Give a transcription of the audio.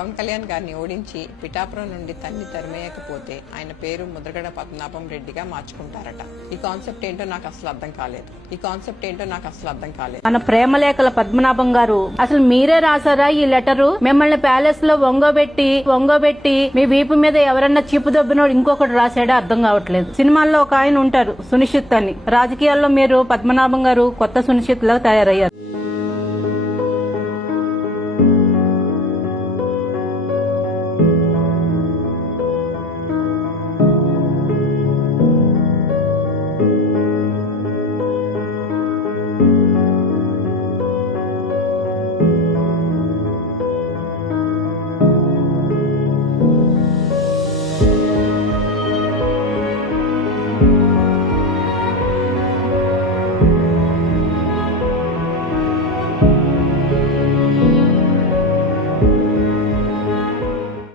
పవన్ కళ్యాణ్ గారిని ఓడించి పిఠాపురం నుండి తరిమేయకపోతే ఆయన పేరు ముద్రగడ పద్మనాభం రెడ్డిగా మార్చుకుంటారట. ఈ కాన్సెప్ట్ ఏంటో నాకు అసలు అర్థం కాలేదు. మన ప్రేమలేఖల పద్మనాభం గారు అసలు మీరే రాసారా ఈ లెటరు? మిమ్మల్ని ప్యాలెస్ లో వంగోబెట్టి మీ వీపు మీద ఎవరన్నా చీపు దొబ్బినోడు ఇంకొకటి రాసాడో అర్థం కావట్లేదు. సినిమాల్లో ఒక ఆయన ఉంటారు సునిశ్చిత్ అని, రాజకీయాల్లో మీరు పద్మనాభం గారు కొత్త సునిశ్చిత్ లాగా తయారయ్యారు.